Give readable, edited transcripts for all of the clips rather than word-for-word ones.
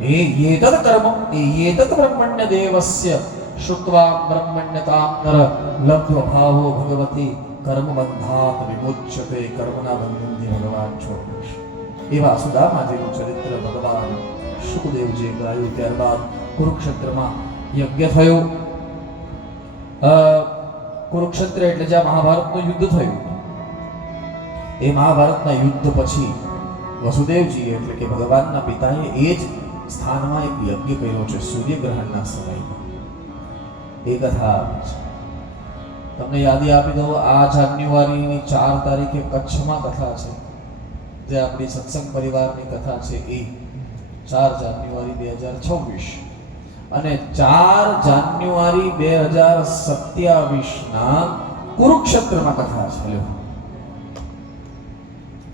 एतत् कर्म एतत् ब्रह्मण्य देवस्य श्रुत्वा ब्रह्मण्यतां नर लब्ध्वा भावो भगवती कर्मबंधात् विमुच्यते कर्मना બંધનથી ભગવાન છોડે છે. એવા સુદામાજીનું ચરિત્ર ભગવાન સુખદેવજીએ ગાયું. ત્યારબાદ કુરુક્ષેત્રમાં યજ્ઞ થયો. કુરુક્ષેત્ર એટલે જ્યાં મહાભારતનું યુદ્ધ થયું. એ મહાભારતના યુદ્ધ પછી વસુદેવજી એટલે કે ભગવાનના પિતાએ એ જ સ્થાનમાં એક યજ્ઞ કર્યો છે સૂર્યગ્રહણના સમયમાં. એ કથા આવી છે. તમને યાદી આપી દઉં, આ જાન્યુઆરીની 4 તારીખે કચ્છમાં કથા છે, જે આપણી સત્સંગ પરિવારની કથા છે. એ 4 જાન્યુઆરી 2026 અને 4 જાન્યુઆરી 2027ના કુરુક્ષેત્રમાં કથા છે.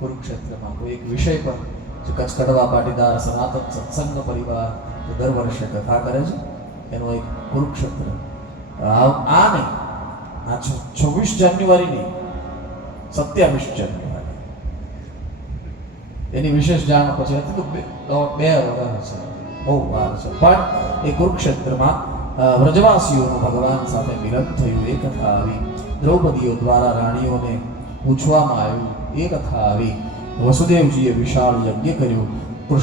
કુરુક્ષેત્રમાં કોઈ એક વિષય પર જે કચ્છ કડવા પાટીદાર સનાતન સત્સંગ પરિવાર દર વર્ષે કથા કરે છે, એનો એક કુરુક્ષેત્ર. આ નહીં, આ 26 જાન્યુઆરી નહીં, 27 જાન્યુઆરી એની વિશેષ જાણ પછી હતી. તો 2 વર્ષ છે, બહુ વાર છે. પણ એ કુરુક્ષેત્રમાં વ્રજવાસીઓનું ભગવાન સાથે મિલન થયું. એ કથા આવી. દ્રૌપદીઓ દ્વારા રાણીઓને પૂછવામાં આવ્યું. એ કથા આવી. વસુદેવજીએ વિશાળ યજ્ઞ કર્યું.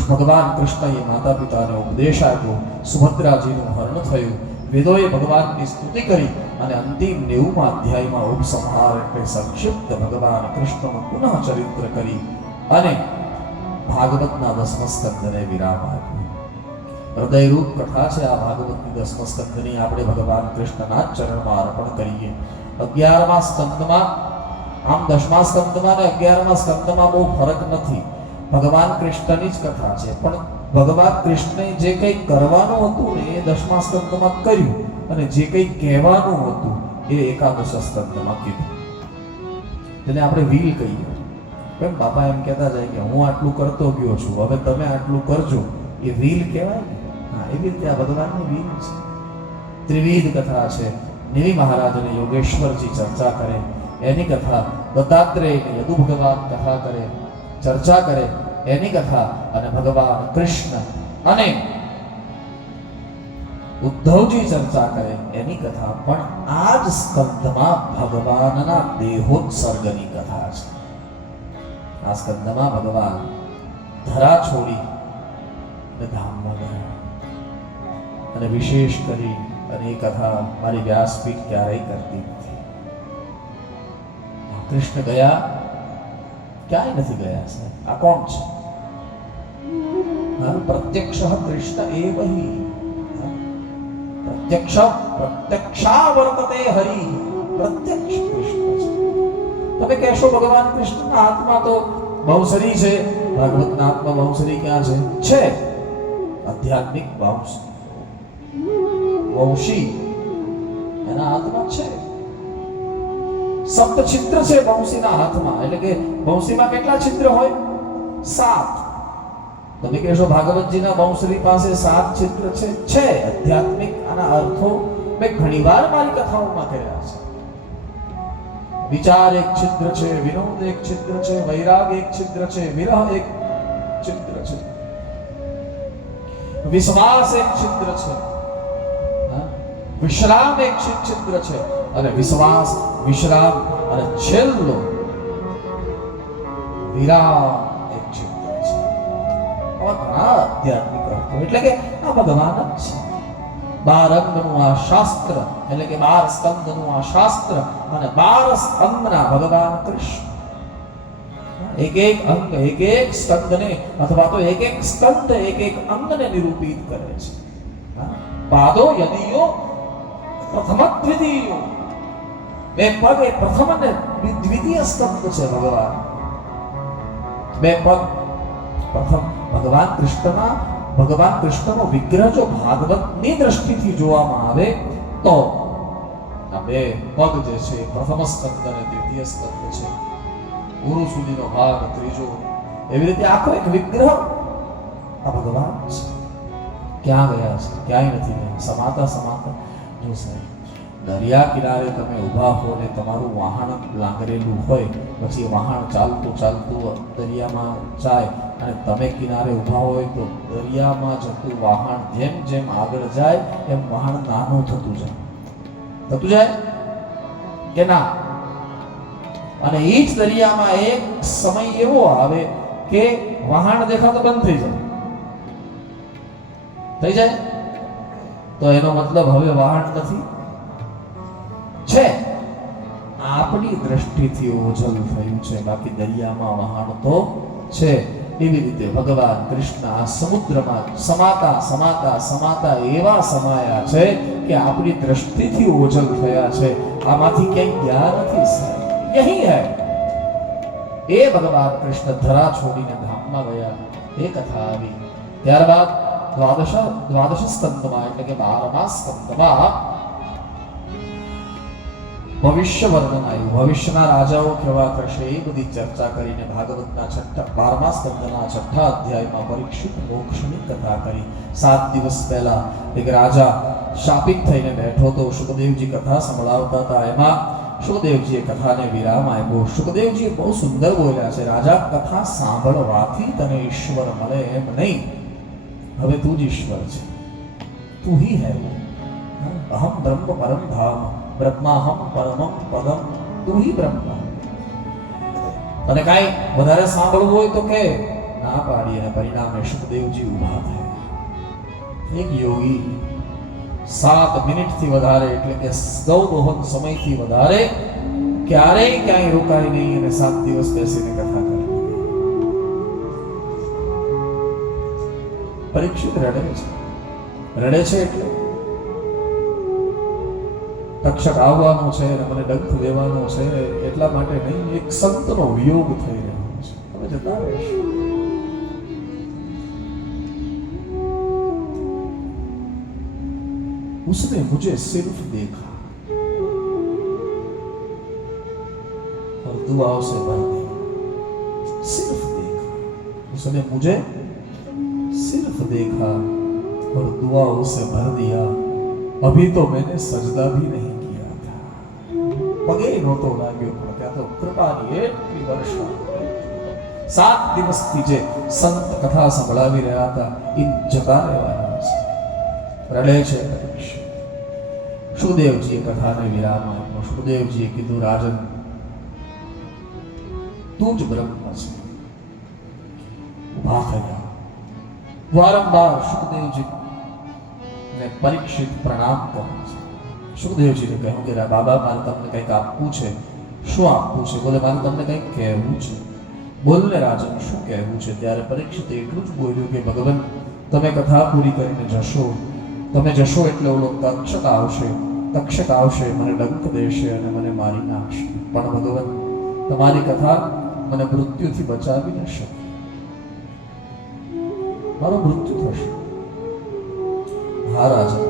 ભગવાન કૃષ્ણએ માતા પિતાને ઉપદેશ આપ્યો. સુભદ્રાજીનું હરણ થયું. વેદોએ ભગવાનની સ્તુતિ કરી અને અંતિમ 90મા અધ્યાયમાં ઉપસંહાર એટલે સંક્ષિપ્ત ભગવાન કૃષ્ણનું પુનઃ ચરિત્ર કરી અને ભાગવતના 10મા સ્કંદને વિરામ આપ્યો. હૃદયરૂપ કથા છે આ ભાગવતની 10મા સ્કંદની. આપણે ભગવાન કૃષ્ણના ચરણમાં અર્પણ કરીએ. 11મા સ્કંદમાં, આમ 10મા સ્કંદમાં અને 11મા સ્કંદમાં બહુ ફરક નથી. ભગવાન કૃષ્ણની જ કથા છે. પણ ભગવાન કૃષ્ણએ જે કંઈ કરવાનું હતું ને એ 10મા સ્કંદમાં કર્યું અને જે કંઈ કહેવાનું હતું એ 11મા સ્કંદમાં કીધું. જેને આપણે વ્હીલ કહીએ. કેમ બાપા એમ કહેતા જાય કે હું આટલું કરતો ગયો છું, હવે તમે આટલું કરજો. એ વ્હીલ કહેવાય ને. હા, એવી રીતે આ ભગવાનની વ્હીલ છે. ત્રિવિધ કથા છે. નિમિ મહારાજ અને યોગેશ્વરજી ચર્ચા કરે એની કથા, દત્તાત્રેય યદુ ભગવાન કથા કરે, ચર્ચા કરે એની કથા, અને ભગવાન કૃષ્ણ અને ઉદ્ધવજી ચર્ચા કરે એની કથા. પણ આ જ સ્કંદમાં ભગવાનના દેહોત્સર્ગની કથા છે. આ સ્કંદમાં ભગવાન ધરા છોડી ધામમાં ગયા. અને વિશેષ કરી અને એ કથા મારી વ્યાસપીઠ ક્યારેય કરતી નથી. કૃષ્ણ ગયા? ક્યાંય નથી ગયા સાહેબ. આ કોણ છે? પ્રત્યક્ષ કૃષ્ણ એવ હિ. પ્રત્યક્ષા વર્તતે હરિ. પ્રત્યક્ષ કૃષ્ણ છે. તમે કહેશો ભગવાન કૃષ્ણના હાથમાં તો બહુસરી છે. ભાગવતના હાથમાં બહુસરી ક્યાં છે? છે આધ્યાત્મિક વંશી એના હાથમાં છે. સપ્ત છિદ્ર છે વંશીના હાથમાં. એટલે કે વંશીમાં કેટલા છિદ્ર હોય? 7. તમે કહેશો ભાગવતજીના વંશરી પાસે 7 છિદ્ર છે. છે આધ્યાત્મિક. આના અર્થો મેં ઘણીવાર મારી કથાઓમાં કહ્યા છે. વિચાર એક છિદ્ર છે, વિનોદ એક છિદ્ર છે, વૈરાગ એક છિદ્ર છે, વિરહ એક છિદ્ર છે, વિશ્વાસ એક છિદ્ર છે, વિશ્રામ એક છિદ્ર છે, અને વિશ્વાસ, વિશ્રામ અને છેલ્લો વિરામ એક છિદ્ર છે. આધ્યાત્મિક અર્થો એટલે કે આ ભગવાન જ છે. 12 અંગનું આ શાસ્ત્ર એટલે કે 12 સ્કંદનું આ શાસ્ત્ર અને 12 સ્કંદના ભગવાન કૃષ્ણ. એક એક અંગ, એક એક સ્કંદને અથવા તો એક એક સ્કંદ એક એક અંગને નિરૂપિત કરે છે. પાદો યદિયો પ્રથમ દ્વિતીયો. બે પગ એ પ્રથમ અને દ્વિતીય સ્કંદ છે ભગવાન. બે પગ પ્રથમ. ભગવાન કૃષ્ણનો વિગ્રહ જો ભાગવતની દ્રષ્ટિથી જોવામાં આવે તો આ બે પગ જે છે પ્રથમ સ્કંદ અને દ્વિતીય સ્કંદ છે. ગુરુ સુધીનો ભાગ ત્રીજો. એવી રીતે આખો એક વિગ્રહ આ ભગવાન છે. ક્યાં ગયા છે? ક્યાંય નથી ગયા. સમાતા જો સાહેબ દરિયા કિનારે તમે ઊભા હો ને તમારું વાહન લાંગરેલું હોય, પછી વાહન ચાલતું દરિયામાં જાય અને તમે કિનારે ઊભા હોય તો દરિયામાં જતું વહાણ જેમ જેમ આગળ જાય એમ વહાણ નાનું થતું જાય કે ના? અને એ જ દરિયામાં એક સમય એવો આવે કે વહાણ દેખાતો બંધ થઈ જાય. તો એનો મતલબ હવે વહાણ નથી, છે. આપણી દ્રષ્ટિથી ઓझલ થયું છે, બાકી દરિયામાં વહાણ તો છે. એવી રીતે ભગવાન કૃષ્ણ આ સમુદ્રમાં સમાતા સમાતા સમાતા એવા સમાયા છે કે આપણી દ્રષ્ટિથી ઓझલ થયા છે. આમાંથી ક્યાંય ગયા નથી. યહી હૈ. એ ભગવાન કૃષ્ણ ધરા છોડીને ધામમાં ગયા, એ કથા આવી. ત્યારબાદ દ્વાદશ સ્કંદમાં એટલે કે 12મા સ્કંદમાં ભવિષ્ય વર્ણન આવ્યું. ભવિષ્યના રાજાઓ કેવા કરશે એ બધી ચર્ચા કરીને ભાગવતના 12મા સ્કંદના 6થા અધ્યાયમાં પરીક્ષિત મોક્ષની કથા કરી. 7 દિવસ પહેલા એક રાજા શાપિત થઈને બેઠો તો શુકદેવજી કથા સંભળાવતા હતા. એમાં શુકદેવજીએ કથાને વિરામ આપ્યો. શુકદેવજી બહુ સુંદર બોલ્યા છે, રાજા કથા સાંભળવાથી તને ઈશ્વર મળે એમ નહીં. હવે તું જ ઈશ્વર છે, તું હી હૈ. અહમ બ્રહ્મ પરમ ધામ બ્રહ્માહમ પરમમ પદમ, તું હી બ્રહ્મ. તને કાંઈ વધારે સાંભળવું હોય તો કે ના પાડી. અને પરિણામે શુકદેવજી ઊભા થયા. એક યોગી 7 મિનિટથી વધારે એટલે કે ગૌદોહન સમયથી વધારે ક્યારેય ક્યાંય રોકાય નહીં અને 7 દિવસ બેસીને કથા કરી. પરીક્ષિત રડે છે એટલે તક્ષક આવવાનો છે અને મને ડંખ દેવાનો છે એટલા માટે નહીં, એક સંતનો વિયોગ થઈ રહ્યો છે. હવે જતા રહેશે. उसने मुझे सिर्फ देखा और दुआओं से भर दिया. सिर्फ देखा. उसने मुझे सिर्फ देखा और दुआओं से भर दिया. अभी तो मैंने सजदा भी नहीं किया था. पगे नહોતો લાગ્યો પણ ત્યાં તો કૃપાની એટલી વર્ષા. 7 દિવસથી જે સંત કથા સંભળાવી રહ્યા હતા એ જતા રહેવાના છે. રડે છે. શુકદેવજીએ કથાને વિરામ આપ્યો. શુકદેવજીએ કીધું, રાજન તું જ બ્રહ્મ છે. ઉભા થયા. વારંવાર શુકદેવજી ને પરીક્ષિત પ્રણામ કરે છે. શુકદેવજીને કહ્યું કે બાબા મારે તમને કંઈક આપવું છે. શું આપવું છે? બોલે મારે તમને કંઈક કહેવું છે. બોલને રાજન શું કહેવું છે? ત્યારે પરીક્ષિત એટલું જ બોલ્યું કે ભગવાન તમે કથા પૂરી કરીને જશો, તમે જશો એટલે ઓલો તક્ષક આવશે, મને ડંક દેશે અને મને મારી નાખશે. પણ ભગવાન તમારી કથા મને મૃત્યુથી બચાવી ન શકે. મારું મૃત્યુ થશે. હા રાજા.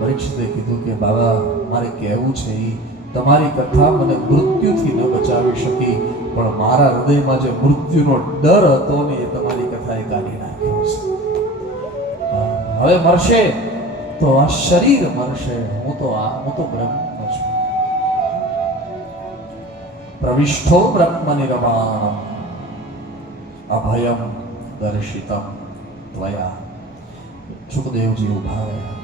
પરીક્ષિતે કીધું કે બાબા મારે કહેવું છે એ તમારી કથા મને મૃત્યુથી ન બચાવી શકી, પણ મારા હૃદયમાં જે મૃત્યુનો ડર હતો ને એ તમારી કથાએ કાઢી નાખ્યો છે. હવે મરશે તો આ શરીર મરશે, હું તો બ્રહ્મ છું. પ્રવિષ્ઠો બ્રહ્મ નિર્વાણમ અભયમ દર્શિતમ ત્વયા. શુકદેવજી ઉભા રહ્યા.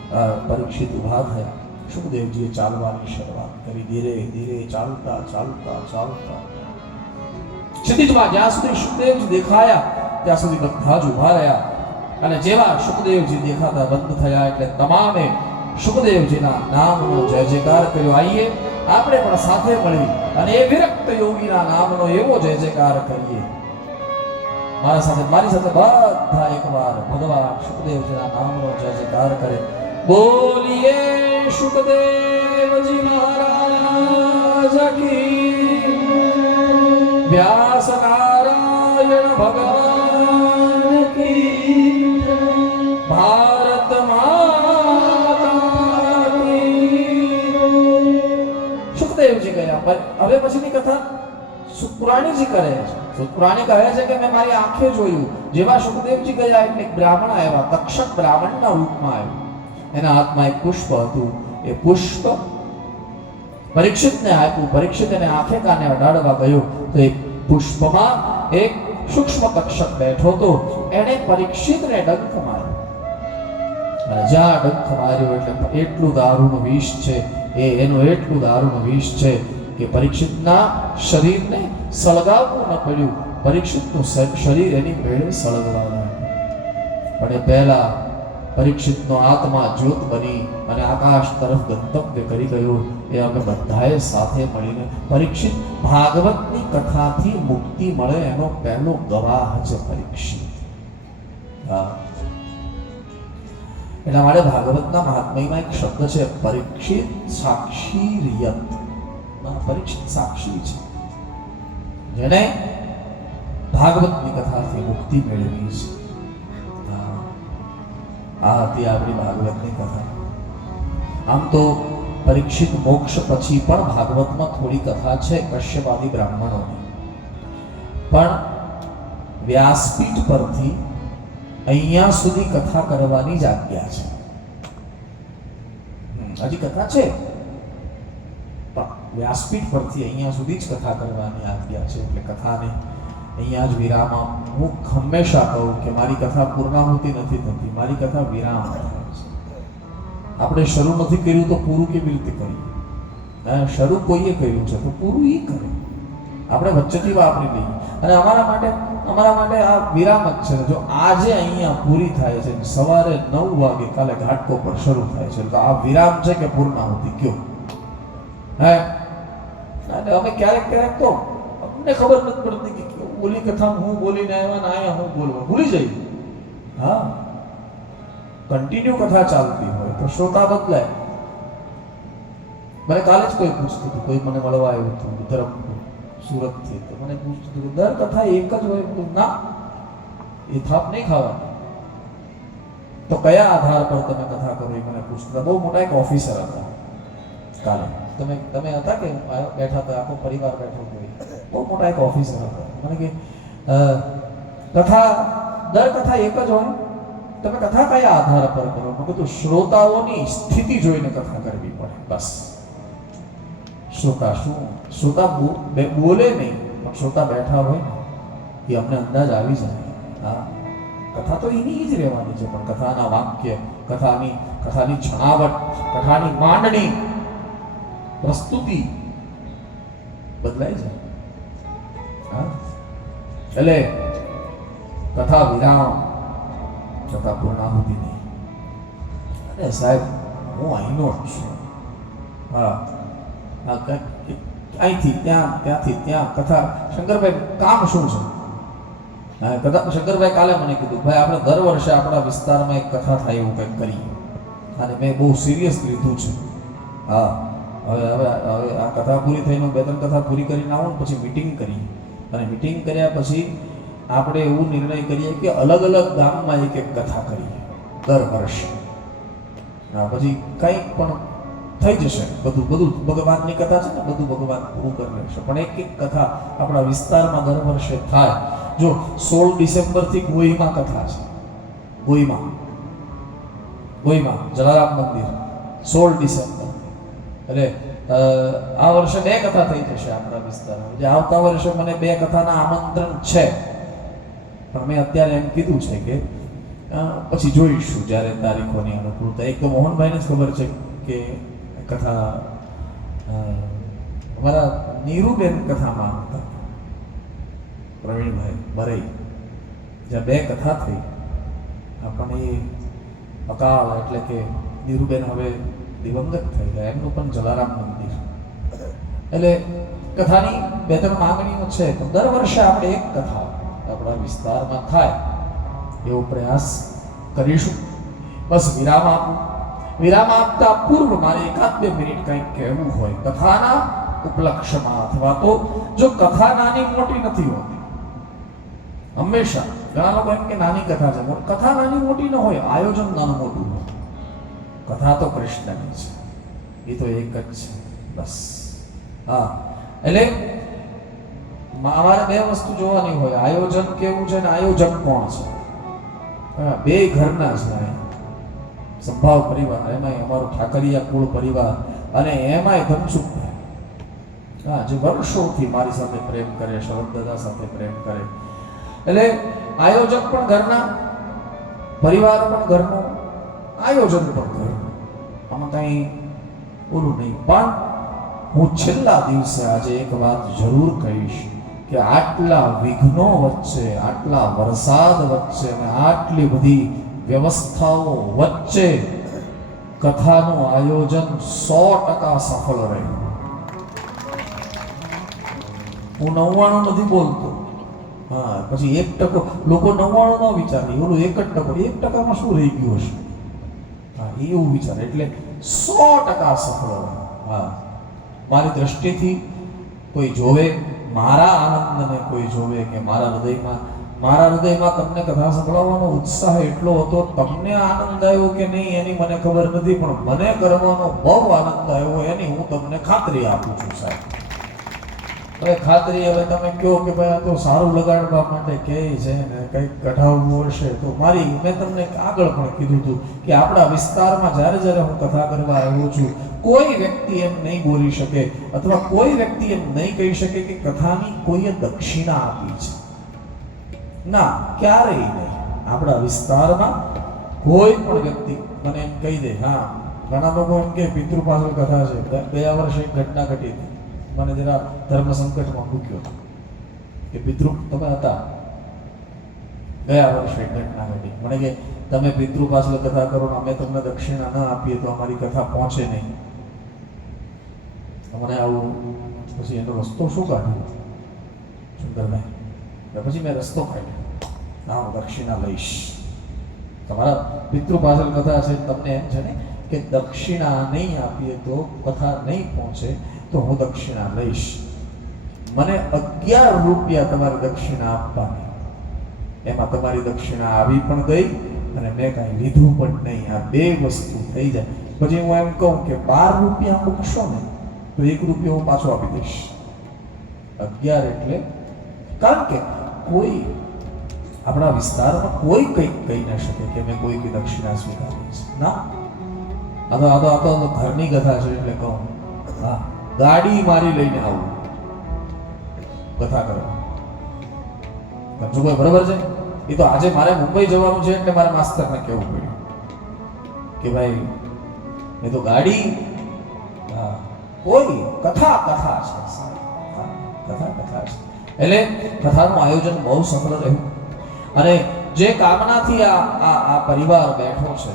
પરીક્ષિત ઉભા થયા. શુકદેવજીએ ચાલવાની શરૂઆત કરી. ધીરે ધીરે ચાલતા ચાલતા ચાલતા ક્ષિતિજમાં જ્યાં સુધી શુકદેવજી દેખાયા ત્યાં સુધી બધા જ ઉભા રહ્યા. અને જેવા શુકદેવજી દેખાતા બંધ થયા એટલે તમામે શુકદેવજીના નામનો જય જયકાર કર્યો. આઈએ આપણે પણ સાથે મળી અને એ વિરક્ત યોગીના નામનો એવો જય જયકાર કરીએ. મારી સાથે બધા એકવાર ભગવાન શુકદેવજીના નામનો જય જયકાર કરે. બોલીએ શુકદેવજી મહારાજ કી. વ્યાસ નારાયણ ભગવાન કી. ભારત માતા કી. શુકદેવજી ગયા. હવે પછીની કથા સુકુરાણીજી કરે છે. સુકુરાણી કહે છે કે મેં મારી આંખે જોયું. જેવા શુકદેવજી ગયા એટલે બ્રાહ્મણ આવ્યા. તક્ષક બ્રાહ્મણના રૂપમાં આવ્યો. એના હાથમાં એક પુષ્પ હતું. એ પુષ્પ પરીક્ષિતને આપ્યું. પરીક્ષિત એને આંખે કાને અડાડવા ગયો તો એ પુષ્પમાં એક સૂક્ષ્મ કક્ષક બેઠો તો એણે પરીક્ષિતને ડંખ માર્યો. અને જ્યાં ડંખ માર્યો એટલે એટલું દારૂનું વિષ છે, એનું એટલું દારૂનું વિષ છે કે પરીક્ષિતના શરીરને સળગાવવું ન પડ્યું. પરીક્ષિતનું શરીર એની મેળે સળગવા લાગ્યું. પણ એ પહેલા પરીક્ષિતનો આત્મા જ્યોત બની અને આકાશ તરફ ગંતવ્ય કરી ગયો. એ અમે બધાએ સાથે મળીને પરીક્ષિત ભાગવતની કથાથી મુક્તિ મળે એનો પહેલો ગવાહ છે પરીક્ષિત. એટલા માટે ભાગવતના મહાત્મ્યમાં એક શબ્દ છે પરીક્ષિત સાક્ષીરિયત. પરીક્ષિત સાક્ષી છે જેને ભાગવતની કથાથી મુક્તિ મેળવી છે. આ હતી આપણી ભાગવતની કથા. આમ તો પરીક્ષિત મોક્ષ પછી પણ ભાગવતમાં થોડી કથા છે કશ્યપ આદિ બ્રાહ્મણોની, પણ વ્યાસપીઠ પરથી અહીંયા સુધી કથા કરવાની જ આજ્ઞા છે. હજી કથા છે પણ વ્યાસપીઠ પરથી અહીંયા સુધી જ કથા કરવાની આજ્ઞા છે. એટલે કથાને અહીંયા જ વિરામ. હું હંમેશા કહું કે મારી કથા પૂર્ણાહુતિ નથી થતી, મારી કથા વિરામ થાય છે. આપણે શરૂ નથી કર્યું તો પૂરું કેવી રીતે કરીએ? શરૂ કોઈએ કર્યું છે તો પૂરું એ કરે. આપણે વચ્ચેથી વાપરી લઈએ. અને અમારા માટે આ વિરામ જ છે. જો આજે અહીંયા પૂરી થાય છે, સવારે 9 વાગે કાલે ઘાટકો પર શરૂ થાય છે, તો આ વિરામ છે કે પૂર્ણાહુતિ કયો? અને અમે ક્યારેક તો અમને ખબર નથી પડતી કે ઓલી કથા હું બોલીને આવ્યા ને અહીંયા હું બોલવા ભૂલી જઈએ. કન્ટિન્યુ કથા ચાલતી હોય તો શ્રોતા બદલાય. મને કાલે જ કોઈ પૂછતું હતું, કોઈ મને મળવા આવ્યું હતું ધરમપુર સુરતથી, તો મને પૂછતું હતું દર કથા એક જ હોય? ના, એ થાપ નહીં ખાવાની. તો કયા આધાર પર તમે કથા કરો એ મને પૂછતા. બહુ મોટા એક ઓફિસર હતા કાલે. તમે હતા કે બેઠા હતા, આખો પરિવાર બેઠો હોય. બહુ મોટા એક ઓફિસર હતા. મને કે દર કથા એક જ હોય, તમે કથા કયા આધાર પર કરો? મેં કીધું શ્રોતાઓની સ્થિતિ જોઈને કથા કરવી પડે. બસ શ્રોતા બોલે નહીં, પણ શ્રોતા બેઠા હોય ને એ અમને અંદાજ આવી જાય. કથા તો એની જ રહેવાની છે, પણ કથાના વાક્ય, કથાની છણાવટ, કથાની માંડણી, પ્રસ્તુતિ બદલાઈ જાય. એટલે કથા વિરામ, કથા પૂર્ણાહુતિ નહીં. અને સાહેબ હું અહીંનો જ છું. અહીંથી ત્યાં, ત્યાંથી ત્યાં કથા. શંકરભાઈ કામ શું છે? શંકરભાઈ કાલે મને કીધું ભાઈ આપણે દર વર્ષે આપણા વિસ્તારમાં એક કથા થાય એવું કંઈક કરીએ. અને મેં બહુ સિરિયસ લીધું છે. હવે આ કથા પૂરી થઈને 2-3 કથા પૂરી કરીને આવું ને પછી મિટિંગ કરી. અને મિટિંગ કર્યા પછી આપણે એવું નિર્ણય કરીએ કે અલગ અલગ ગામમાં એક કથા કરીએ દર વર્ષે. પછી કંઈક પણ થઈ જશે. બધું ભગવાનની કથા છે ને, બધું ભગવાન પૂરું કરી લેશે. પણ એક કથા આપણા વિસ્તારમાં દર વર્ષે થાય. જો 16 ડિસેમ્બરથી ગોઈમાં કથા છે. ગોઈમાં જલારામ મંદિર 16 ડિસેમ્બર. એટલે આ વર્ષે 2 કથા થઈ જશે આપણા વિસ્તારમાં. જે આવતા વર્ષે મને 2 કથાના આમંત્રણ છે, પણ મેં અત્યારે એમ કીધું છે કે પછી જોઈશું જ્યારે તારીખોની અનુકૂળતા. એક તો મોહનભાઈને જ ખબર છે કે કથા અમારા નીરુબેન કથામાં હતા, પ્રવીણભાઈ બરઈ, જ્યાં 2 કથા થઈ. આપણને એ અકાળ એટલે કે નીરુબેન હવે દિવંગત થઈ ગયા, એમનું પણ જલારામ મંદિર. એટલે કથાની 2-3 માંગણીઓ છે. તો દર વર્ષે આપણે એક કથા આપણા વિસ્તારમાં થાય એવો પ્રયાસ કરીશું. બસ વિરામ આપતા પૂર્વ મારે 1-2 મિનિટ કંઈક કહેવું હોય કથાના ઉપલક્ષમાં, અથવા તો જો કથા નાની મોટી નથી હોતી. હંમેશા ઘણા લોકો એમ કે નાની કથા છે. કથા નાની મોટી ન હોય, આયોજન નાનું મોટું હોય. કથા તો કૃષ્ણની છે, એ તો એક જ છે. બસ એટલે અમારે 2 વસ્તુ જોવાની હોય, આયોજન કેવું છે ને આયોજક કોણ છે. 2 ઘરના છે. સંભાવ પરિવાર, એમાંય અમારો ઠાકરિયા કુળ પરિવાર, અને એમાંય ધનસુખભાઈ, જે વર્ષોથી મારી સાથે પ્રેમ કરે, શરદ દાદા સાથે પ્રેમ કરે. એટલે આયોજક પણ ઘરના, પરિવાર પણ ઘરનો, આયોજન પણ ઘરનું, આમાં કઈ ઓલું નહીં. પણ હું છેલ્લા દિવસે આજે એક વાત જરૂર કહીશ કે આટલા વિઘ્નો વચ્ચે, આટલા વરસાદ વચ્ચે અને આટલી બધી વ્યવસ્થાઓ વચ્ચે કથાનું આયોજન 100% સફળ રહ્યું. હું 99 નથી બોલતો, હા, પછી 1% લોકો 99 ન વિચારે, ઓલું 1% માં શું રહી ગયું હશે, હા, એવું વિચારે. એટલે 100% સફળ રહ્યું. હા, મારી દ્રષ્ટિથી કોઈ જોવે, મારા આનંદને કોઈ જોવે કે મારા હૃદયમાં તમને કથા સંભળાવવાનો ઉત્સાહ એટલો હતો, તમને આનંદ આવ્યો કે નહીં એની મને ખબર નથી, પણ મને કરવાનો બહુ આનંદ આવ્યો એની હું તમને ખાતરી આપું છું સાહેબ. હવે ખાતરી, હવે તમે કહો કે ભાઈ આ તો સારું લગાડવા માટે કહે છે ને કંઈક કઢાવવું હશે, તો મેં તમને આગળ પણ કીધું હતું કે આપણા વિસ્તારમાં જ્યારે હું કથા કરવા આવ્યો છું, કોઈ વ્યક્તિ એમ નહીં બોલી શકે અથવા કોઈ વ્યક્તિ એમ નહીં કહી શકે કે કથાની કોઈએ દક્ષિણા આપી છે. ના, ક્યારેય નહીં. આપણા વિસ્તારમાં કોઈ પણ વ્યક્તિ મને એમ કહી દે, હા, ઘણા લોકો એમ કે પિતૃ પાછળ કથા છે. ગયા વર્ષે એક ઘટના ઘટી હતી, મને જરા ધર્મ સંકટમાં મૂક્યો કે પિતૃ તમે હતા, ગયા વર્ષે એક ઘટના ઘટી. મને કે તમે પિતૃ પાછળ કથા કરો ને અમે તમને દક્ષિણા ન આપીએ તો અમારી કથા પહોંચે નહીં. મને આવું, પછી એનો રસ્તો શું કાઢ્યો સુંદરભાઈ? પછી મેં રસ્તો કાઢ્યો, ના હું દક્ષિણા લઈશ. તમારા પિતૃ પાછળ કથા છે, તમને એમ છે ને કે દક્ષિણા નહીં આપીએ તો કથા નહીં પહોંચે, તો હું દક્ષિણા લઈશ. મને 11 રૂપિયા તમારે દક્ષિણા આપવાની, એમાં તમારી દક્ષિણા આવી પણ ગઈ અને મેં કાંઈ લીધું પણ નહીં. આ બે વસ્તુ થઈ જાય. પછી હું એમ કહું કે 12 રૂપિયા મૂકશો ને તો 1 રૂપિયો હું પાછો આપી દઈશ. 11 એટલે, કારણ કે કોઈ આપણા વિસ્તારમાં કોઈ કંઈક કહી ન શકે કે મેં કોઈ દક્ષિણા સ્વીકારી છે. ના, આ તો ઘરની કથા છે એટલે કહું, હા, ગાડી મારી લઈને આવું કથા કરવા. સમજો કોઈ બરાબર છે? એ તો આજે મારે મુંબઈ જવાનું છે એટલે મારા માસ્તરને કહેવું પડ્યું કે ભાઈ એ તો ગાડી, કોઈ કથા છે, કથા છે. એટલે કથાનું આયોજન બહુ સફળ રહ્યું. અને જે કામનાથી આ પરિવાર બેઠો છે,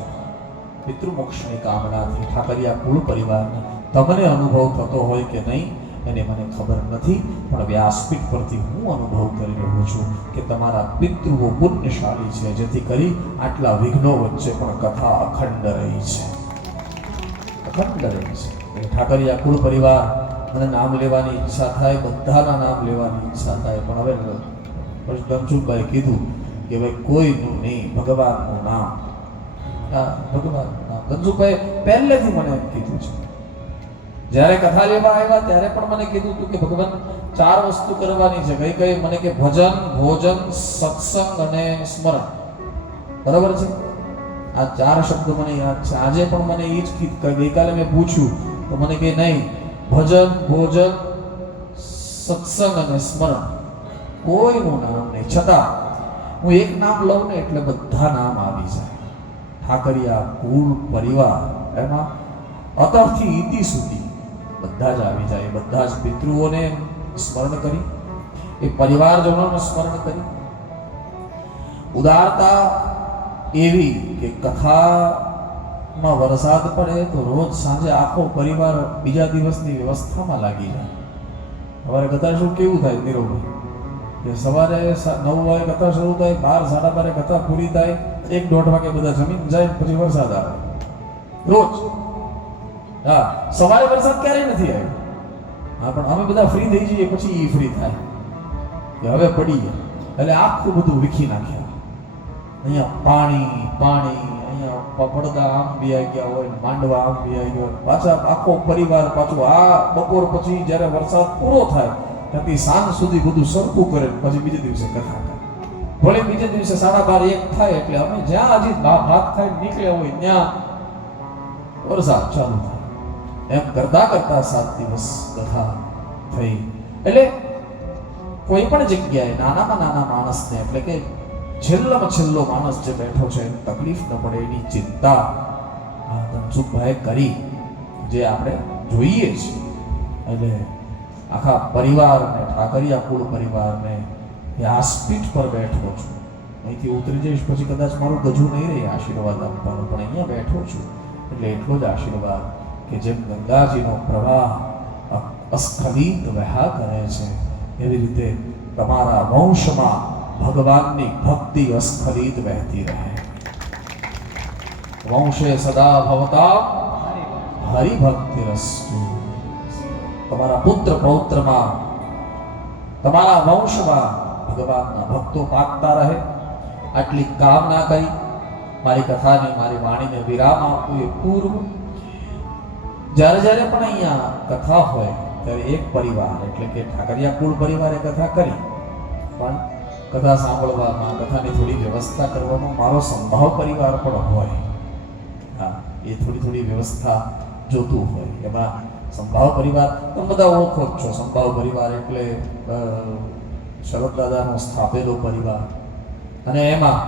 પિતૃમોક્ષની કામનાથી, ઠાકરિયા કુળ પરિવારને તમને અનુભવ થતો હોય કે નહીં એને મને ખબર નથી, પણ વ્યાસપીઠ પરથી હું અનુભવ કરી રહ્યો છું કે તમારા પિતૃઓ પુણ્યશાળી છે, જેથી કરી આટલા વિઘ્નો વચ્ચે પણ કથા અખંડ રહી છે. ઠાકરિયા કુળ પરિવાર, મને નામ લેવાની ઈચ્છા થાય, બધાના નામ લેવાની ઈચ્છા થાય, પણ હવે ધનસુખભાઈ કીધું કે ભાઈ કોઈનું નહીં, ભગવાનનું નામ. ભગવાનનું નામ ધનસુખભાઈ પહેલેથી મને એમ કીધું છે. જ્યારે કથા લેવા આવ્યા ત્યારે પણ મને કીધું હતું કે ભગવાન 4 વસ્તુ કરવાની છે. કઈ મને કે ભજન, ભોજન, સત્સંગ અને સ્મરણ. બરાબર છે? આ 4 શબ્દ મને યાદ છે. આજે પણ મને એ જ કીધું. ગઈકાલે મેં પૂછ્યું તો મને કે નહીં, ભજન, ભોજન, સત્સંગ અને સ્મરણ, કોઈનું નામ નહીં. છતાં હું એક નામ લઉં ને એટલે બધા નામ આવી જાય. ઠાકરિયા કુળ પરિવાર, એમાં અતરથી ઇતિ સુધી બધા જ આવી જાય. બધા જ પિતૃઓને સ્મરણ કરી, એ પરિવારજનોને સ્મરણ કરી. ઉદારતા એવી કે કથામાં વરસાદ પડે તો રોજ સાંજે આખો પરિવાર બીજા દિવસની વ્યવસ્થામાં લાગી જાય. સવારે કથા શું કેવું થાય નીરવભાઈ? કે સવારે 9 વાગે કથા શરૂ થાય, 12, 12:30 કથા પૂરી થાય, 1-1:30 વાગે બધા જમીન જાય, પછી વરસાદ આવે રોજ. હા, સવારે વરસાદ ક્યારેય નથી આવ્યો. હા, પણ અમે બધા ફ્રી થઈ જઈએ પછી એ ફ્રી થાય કે હવે પડી જાય, એટલે આખું બધું વીખી નાખ્યા. અહીંયા પાણી, અહીંયા પડદા આમ બી ગયા હોય, માંડવા આમ બી ગયા હોય, પાછા આખો પરિવાર પાછું આ બપોર પછી જ્યારે વરસાદ પૂરો થાય ત્યાંથી સાંજ સુધી બધું સરખું કરે, પછી બીજે દિવસે કથા કરે. વળી બીજે દિવસે 12:30 1 થાય એટલે અમે જ્યાં હજી ભાત ખાઈ નીકળ્યા હોય ત્યાં વરસાદ ચાલુ થાય. એમ કરતા 7 દિવસ કથા થઈ. એટલે કોઈ પણ જગ્યાએ નાનામાં નાના માણસને એટલે કે છેલ્લામાં છેલ્લો માણસ જે બેઠો છે એને તકલીફ ન પડે એની ચિંતા ધનસુખભાઈ કરી, જે આપણે જોઈએ છીએ. એટલે આખા પરિવારને, ઠાકરિયા કુળ પરિવારને વ્યાસપીઠ પર બેઠો છું. અહીંથી ઉતરી જઈશ પછી કદાચ મારું ગજું નહીં રહે આશીર્વાદ આપવાનું, પણ અહીંયા બેઠો છું એટલે એટલો જ આશીર્વાદ કે જેમ ગંગાજીનો પ્રવાહ અસ્ખલિત વહ્યા કરે છે એવી રીતે તમારા વંશમાં ભગવાનની ભક્તિ અસ્ખલિત વહેતી રહે. વંશે સદા ભવતા હરિભક્તિરસ્તુ. તમારા પુત્ર પૌત્રમાં, તમારા વંશમાં ભગવાનના ભક્તો પાકતા રહે. આટલી કામના કરી મારી કથાને, મારી વાણીને વિરામ આપવું એ પૂર્વ. જ્યારે જ્યારે પણ અહીંયા કથા હોય ત્યારે એક પરિવાર એટલે કે ઠાકરિયા કુળ પરિવારે કથા કરી, પણ કથા સાંભળવામાં, કથાની થોડી વ્યવસ્થા કરવામાં મારો સંભાવ પરિવાર પણ હોય. હા, એ થોડી થોડી વ્યવસ્થા જોતું હોય. એમાં સંભાવ પરિવાર તમે બધા ઓળખો જ છો. સંભાવ પરિવાર એટલે શરદ દાદાનો સ્થાપેલો પરિવાર, અને એમાં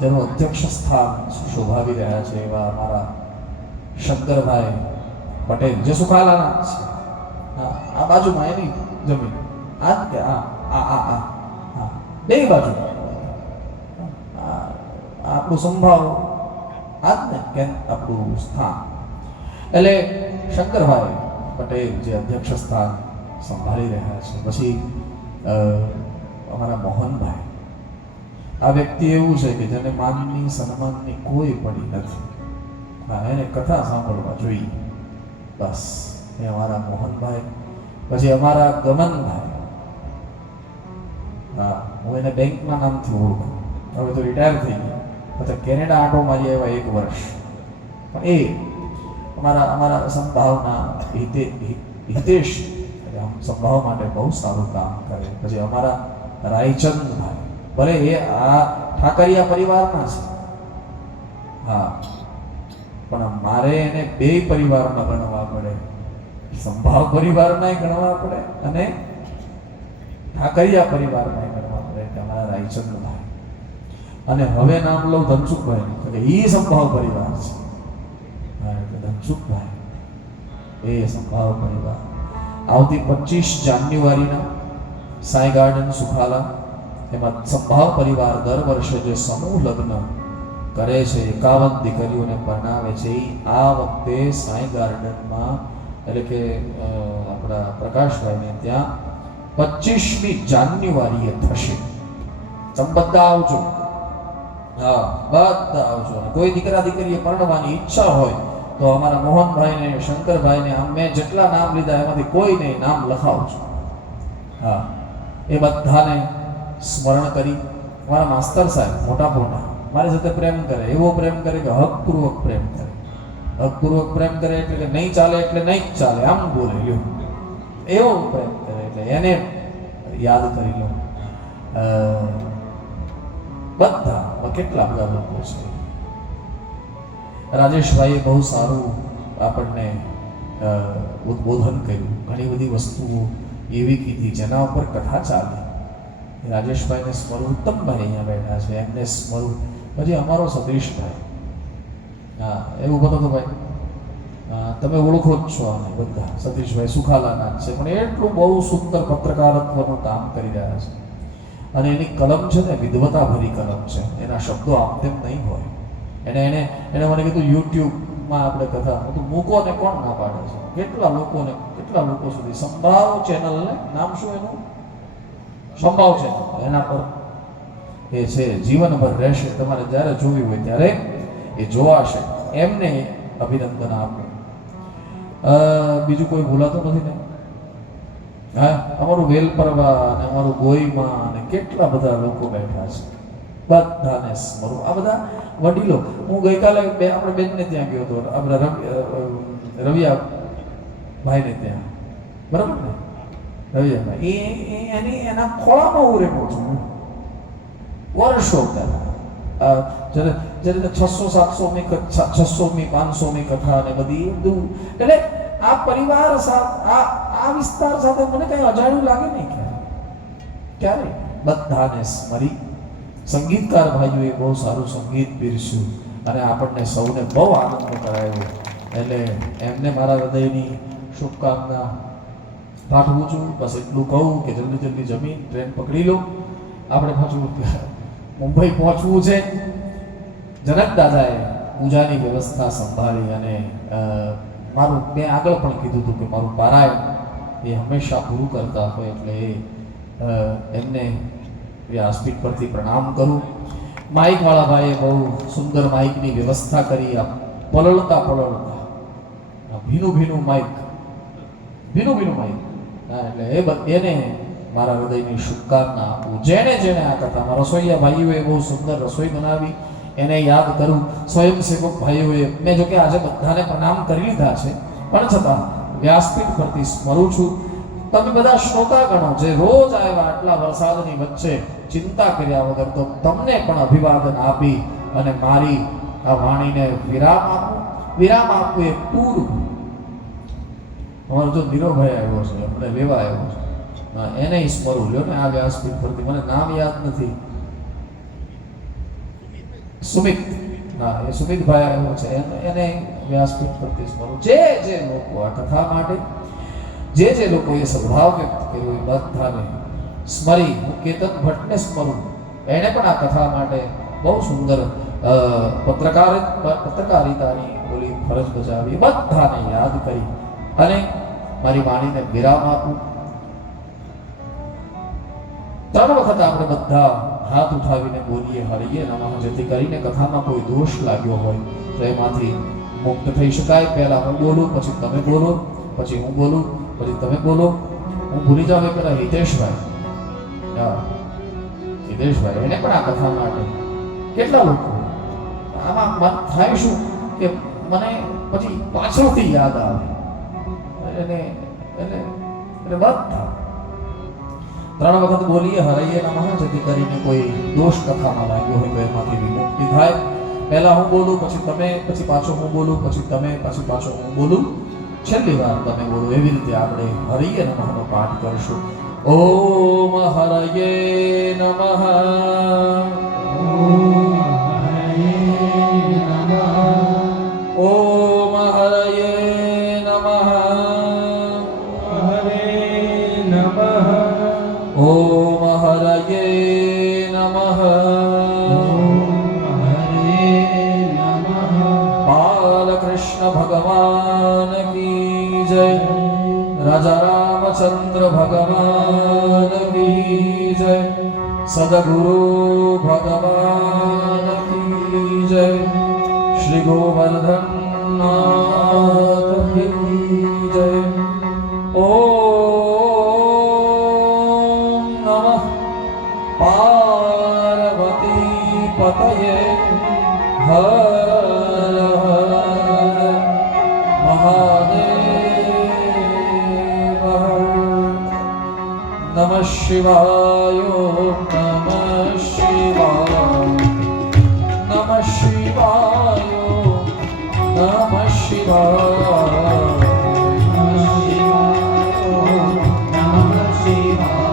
જેનું અધ્યક્ષ સ્થાન શોભાવી રહ્યા છે એવા અમારા શંકરભાઈ પટેલ, જે સુખાલાના છે. આ બાજુમાં એની જમીન, આ કે આ બે બાજુ આપણું સંભાવ આ જ ને કે આપણું સ્થાન. એટલે શંકરભાઈ પટેલ જે અધ્યક્ષ સ્થાન સંભાળી રહ્યા છે. પછી અમારા મોહનભાઈ, આ વ્યક્તિ એવું છે કે જેને માનની સન્માનની કોઈ પડી નથી. હા, એને કથા સાંભળવા જોઈએ બસ. એ અમારા મોહનભાઈ. પછી અમારા ગમનભાઈ, હા, હું એને બેંકના નામથી ઓળખું. હવે તો રિટાયર થઈ ગયા, પછી કેનેડા આંટો મારી આવ્યા 1 વર્ષ. પણ એ અમારા સંભાવના હિતેશ સંભાવ માટે બહુ સારું કામ કરે. પછી અમારા રાયચંદભાઈ, ભલે એ આ ઠાકરિયા પરિવારના છે, હા, પણ મારે એને બે પરિવારમાં ગણવા પડે. સંભાવ પરિવારમાં ગણવા પડે અને ઠાકરિયા પરિવારમાં ગણવા પડે. અમારા રાયચંદભાઈ. અને હવે નામ લઉં ધનસુખભાઈ, એટલે એ સંભાવ પરિવાર છે. હા, એટલે ધનસુખભાઈ એ સંભાવ પરિવાર. આવતી 25 જાન્યુઆરીના સાંઈ ગાર્ડન સુખાલા, એમાં સંભાવ પરિવાર દર વર્ષે જે સમૂહ લગ્ન કરે છે, 51 દીકરીઓને પરણાવે છે, એ આ વખતે સાંઈ ગાર્ડનમાં એટલે કે આપણા પ્રકાશભાઈને ત્યાં 25મી જાન્યુઆરીએ થશે. તમે બધા આવજો. હા, બધા આવજો. કોઈ દીકરા દીકરીએ પરણવાની ઈચ્છા હોય તો અમારા મોહનભાઈને, શંકરભાઈને, આમ મેં જેટલા નામ લીધા એમાંથી કોઈને નામ લખાવજો. હા, એ બધાને સ્મરણ કરી. મારા માસ્તર સાહેબ મોટા મોટા મારી સાથે પ્રેમ કરે, એવો પ્રેમ કરે કે હકપૂર્વક પ્રેમ કરે. હકપૂર્વક પ્રેમ કરે એટલે નહીં ચાલે એટલે નહીં જ ચાલે, આમ બોલે લ્યો. એવો પ્રેમ કરે એટલે એને યાદ કરી લો. બધા કેટલા બધા લોકો છે. રાજેશભાઈએ બહુ સારું આપણને ઉદ્બોધન કર્યું. ઘણી બધી વસ્તુઓ એવી કીધી જેના ઉપર કથા ચાલે. રાજેશભાઈને સ્મરું. ઉત્તમભાઈ અહીંયા બેઠા છે, એમને સ્મરું. પછી અમારો સતીશભાઈ, હા, એવું બધું તો ભાઈ તમે ઓળખો જ છો આને બધા. સતીશભાઈ સુખાલાના જ છે, પણ એટલું બહુ સુંદર પત્રકારત્વનું કામ કરી રહ્યા છે. અને એની કલમ છે ને વિદ્વતા ભરી કલમ છે. એના શબ્દો આમ તેમ નહીં હોય. એને મને કીધું યુટ્યુબમાં આપણે કથા બધું મૂકો ને કોણ ના પાડે છે. કેટલા લોકો સુધી સંભાવ ચેનલને નામ શું એનું? સંભાવ ચેનલ. એના પર એ છે, જીવનભર રહેશે. તમારે જ્યારે જોવી હોય ત્યારે એ જોવાશે. એમને અભિનંદન આપો. બીજું કોઈ ભૂલાતું નથી ને? હા, અમારું વેલપરવા અને અમારું ગોઈમાં અને કેટલા બધા લોકો બેઠા છે. બધાને સ્મરું. આ બધા વડીલો. હું ગઈકાલે આપણે બેનને ત્યાં ગયો હતો, આપણા રવિયા ભાઈને ત્યાં, બરાબર ને? રવિયાભાઈ એના ખોળામાં હું રહેલો છું વર્ષો પહેલા. જ્યારે 600-700મી 500મી કથા અને બધી બધું. એટલે આ પરિવાર સાથે, આ વિસ્તાર સાથે મને કઈ અજાણ્યું લાગે નહીં. ક્યારે બધાને સ્મરી. સંગીતકાર ભાઈઓએ બહુ સારું સંગીત પીરસ્યું અને આપણને સૌને બહુ આનંદ કરાયો. એટલે એમને મારા હૃદયની શુભકામના પાઠવું છું. બસ એટલું કહું કે જલ્દી જલ્દી જમીન ટ્રેન પકડી લો, આપણે પાછું મુંબઈ પહોંચવું છે. જનક દાદાએ પૂજાની વ્યવસ્થા સંભાળી અને મારું મેં આગળ પણ કીધું હતું કે મારું પારાયણ એ હંમેશા પૂરું કરતા હોય એટલે એમને વ્યાસપીઠ પરથી પ્રણામ કરું. માઇકવાળા ભાઈએ બહુ સુંદર માઇકની વ્યવસ્થા કરી. આ પલળતા ભીનું ભીનું માઇક એટલે એને મારા હૃદયની શુભકામના આપું. જેણે આ કથામાં રસોઈયા ભાઈઓએ બહુ સુંદર રસોઈ બનાવી એને યાદ કરું. સ્વયંસેવક ભાઈઓએ મેં જો કે આજે બધાને પ્રણામ કરી લીધા છે પણ છતાં વ્યાસપીઠ પરથી સ્મરું છું. તમે બધા શ્રોતાગણો જે રોજ આવ્યા આટલા વરસાદની વચ્ચે ચિંતા કર્યા વગર, તો તમને પણ અભિવાદન આપી અને મારી આ વાણીને વિરામ આપું. એ પૂર્વ અમારો જો નીરોભાઈ આવ્યો છે, આપણે લેવા આવ્યો છે, એને સ્મરું લ્યો ને આ વ્યાસપીઠ પરથી. મને નામ યાદ નથી. સુમિત, હા એ સુમિતભાઈ આવ્યો છે, એને વ્યાસપીઠ પરથી સ્મરું. જે લોકો આ કથા માટે જે લોકોએ સદભાવ વ્યક્ત કર્યો એ બધાને સ્મરી. હું કેતન ભટ્ટને સ્મરું. એણે પણ આ કથા માટે બહુ સુંદર પત્રકારિતાની બોલી ફરજ બજાવી. બધાને યાદ કરી અને મારી વાણીને વિરામ આપું. 3 વખત આપણે બધા હાથ ઉઠાવીને બોલીએ હરિયે નમઃ, જેથી કરીને કથામાં કોઈ દોષ લાગ્યો હોય તો એમાંથી મુક્ત થઈ શકાય. પહેલા હું બોલું, પછી તમે બોલો, પછી હું બોલું, પછી તમે બોલો. હું ભૂલી જાઉં એ પેલા હિતેશભાઈ એને પણ આ કથા માટે કેટલા લોકો આમાં મન થાય શું કે મને પછી પાછળથી યાદ આવે એને બધા 3 વખત બોલીએ હરૈયે નમઃ, જેથી કરીને કોઈ દોષ કથામાં લાગ્યો હોય તો એમાંથી વિમુક્તિ થાય. પહેલા હું બોલું, પછી તમે, પછી પાછો હું બોલું, પછી તમે, પછી પાછો હું બોલું, છેલ્લી વાર તમે બોલો. એવી રીતે આપણે હરૈયે નમઃનો પાઠ કરશું. ઓમ હરયે નમઃ. ઓમ હરયે નમઃ. ઓમ હરયે નમઃ. બાલકૃષ્ણ ભગવાન કી જય. રાજા રામચંદ્ર ભગવાન કી જય. સદગુરુ ભગવાન કી જય. શ્રી ગોવર્ધન નાથ કી જય. ઓમ નમઃ પાર્વતી પતયે. હર હર મહાદેવ. નમઃ શિવાય. નમઃ શિવાય. નમઃ શિવાય. નમઃ શિવાય. શિવાય. નમઃ શિવાય.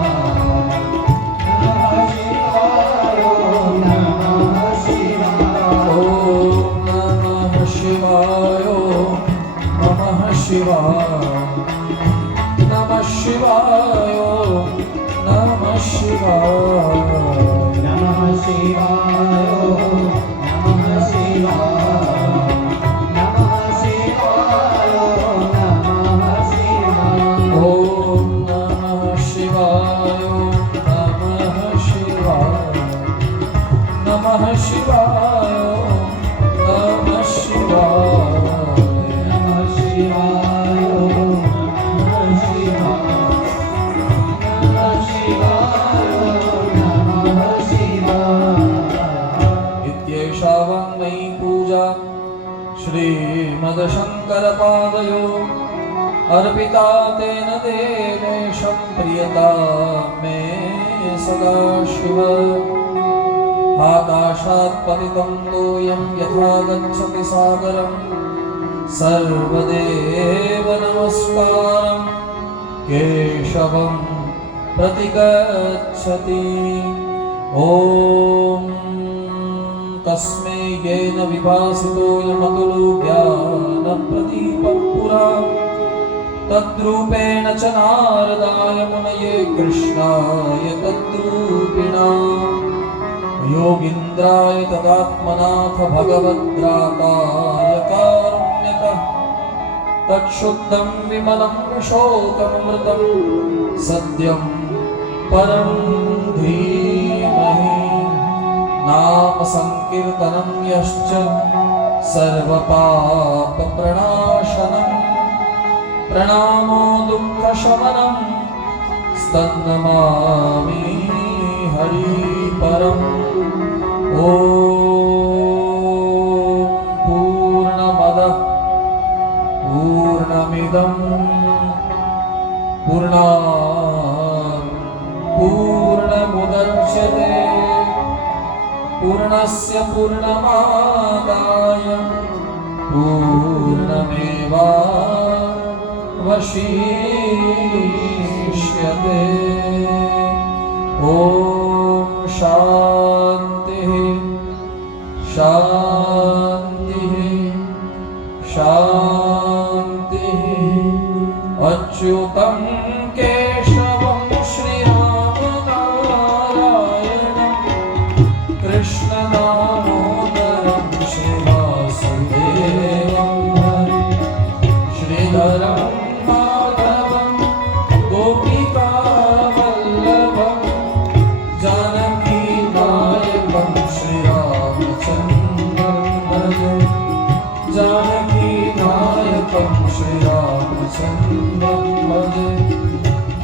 નમઃ શિવાય. નમઃ શિવાય. નમઃ શિવાય. નમઃ શિવાય. નમઃ શિવાય. ઓમ નમઃ શિવાય. નમઃ શિવાય. નમઃ શિવાય. નમઃ શિવાય. श्रीमद शंकर पादयो अर्पिता तेन देवेशं प्रियता मे सदा शिव. आकाशात् पतितं तोयं यथा गच्छति सागरं सर्वदेव नमस्कारं केशवं प्रतिगच्छति ॐ तस्मै येन विभासितोऽयमतुलो ज्ञानप्रदीपः पुरा तद्रूपेण च नारदाय मुनये कृष्णाय तद्रूपिणा योगीन्द्राय तदात्मनाथ भगवद्राताय कारुण्यतः तच्छुद्धं विमलं शोकमृतं सद्यं परं धीमहि नाम संकीर्तनं यश्च सर्वपापप्रणाशनं प्रणामो दुःखशमनं स्तन्नमामि हरिपरम् ॐ पूर्णमदः पूर्णमिदं पूर्णात् पूर्णमुदच्यते पूर्णस्य पूर्णमादाय पूर्णमेवावशिष्यते ॐ शान्तिः शान्तिः शान्तिः अच्युतं केशवं श्रीरामनारायणं कृष्णदामोदरं श्रीवासुदेवं श्रीधरं माधवं गोपिकावल्लभं जानकीनायकं श्रीरामचन्द्रं भजे जानकीनायकं श्रीरामचन्द्रं भजे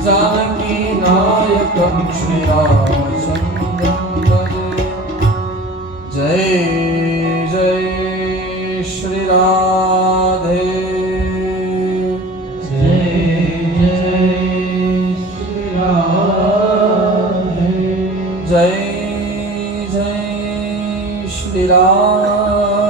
जानकीनायकं श्रीरामचन्द्रं भजे जय जय श्री राधे जय जय श्री राधे जय जय श्री राधे